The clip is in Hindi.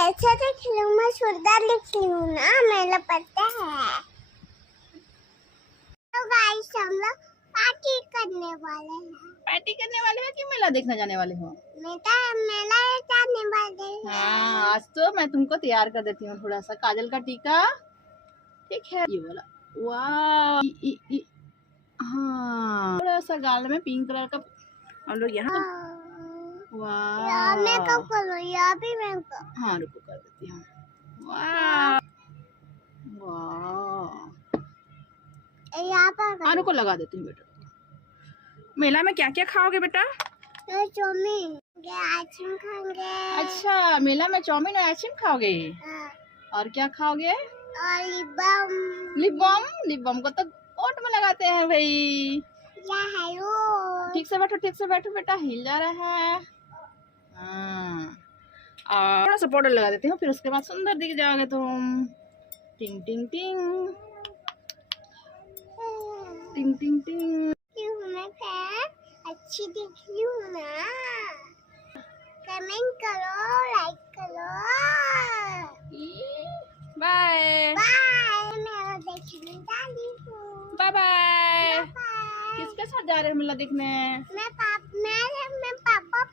ऐसा देख लूं, मैं सुंदर लिख लूं ना, मेरा पता है। तो गाइस हम लोग पार्टी करने वाले हैं। पार्टी करने वाले हो कि मेला देखने जाने वाले हो? मेला जाने वाले हैं। हाँ, आज तो मैं तुमको तैयार कर देती हूँ। थोड़ा सा काजल का टीका, ठीक है, ये वाला। वाह, हाँ, थोड़ा सा गाल में पिंक कलर का हम लोग यहाँ। वाह, मेकअप करो, यहाँ भी मेकअप। हाँ रुको कर देती हूँ। वाह वाह, यहाँ पर हाँ रुको लगा देती हूँ बेटा। मेला में क्या क्या खाओगे बेटा? चाउमीन, आइसक्रीम खाएंगे। अच्छा, मेला में चाउमीन और आइसक्रीम खाओगे? और क्या खाओगे? और लिप लिप बाम को तो ओट में लगाते हैं भाई। हेलो, ठीक से बैठो बेटा, हिल जा रहा है। हाँ, और थोड़ा सा पाउडर लगा देती हूँ, फिर उसके बाद सुंदर दिख जाओगे तुम। टिंग टिंग टिंग टिंग टिंग टिंग। अच्छी दिख रही हूँ ना? कमेंट करो, लाइक करो। Bye bye. मैं देखने जा रही हूँ। Bye bye. बाय। किसके साथ जा रहे हो मेला देखने? मैं पापा